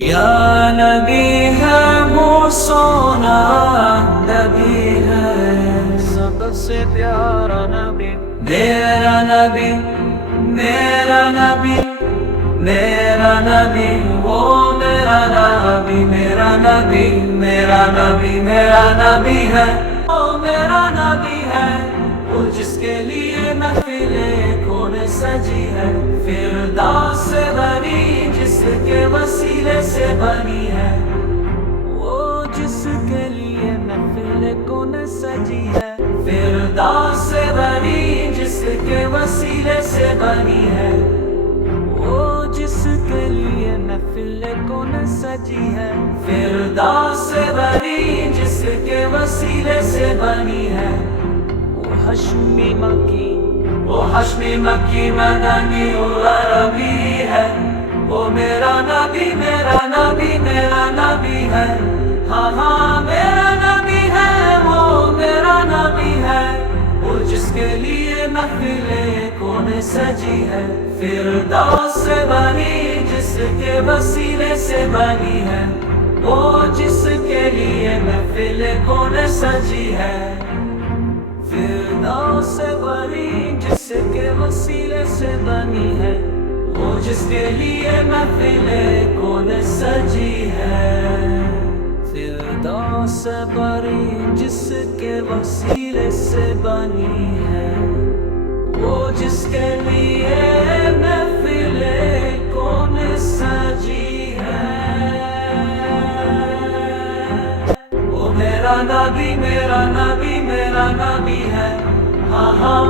یا نبی ہے وہ سونا نبی ہے، سب سے پیارا نبی، میرا نبی میرا نبی میرا نبی، وہ میرا نبی میرا نبی میرا نبی میرا نبی ہے، وہ میرا نبی ہے، وہ جس کے لیے محفلیں کون سجی ہے، فردوس سے بنی جس کے وسیلے سے بنی ہے، وہ جس کے لیے محفلیں کون سجی ہے، فردوس سے بنی جس کے وسیلے سے بنی ہے، وہ جس کے لیے محفل کون سجی ہے، فردوس سے بنی جس کے وسیلے سے بنی ہے، وہ ہاشمی مکی، وہ ہاشمی مکی مدنی عربی ہے، وہ میرا نبی میرا نبی میرا نبی ہے، ہاں ہاں میرا نبی ہے، وہ میرا نبی ہے، وہ جس کے لیے محفلیں کون سجی ہے، فردوس سے بنی جس کے وسیلے سے بنی ہے، وہ جس کے لیے محفل کون سجی ہے، فردوس سے بنی جس کے وسیلے سے بنی ہے، وہ جس کے لیے محفل کون سجی ہے، فردوس سے بنی جس کے وسیلے سے بنی ہے، وہ جس کے لیے محفل کون سجی ہے، وہ میرا نبی میرا نبی میرا نبی ہے، ہاں ہاں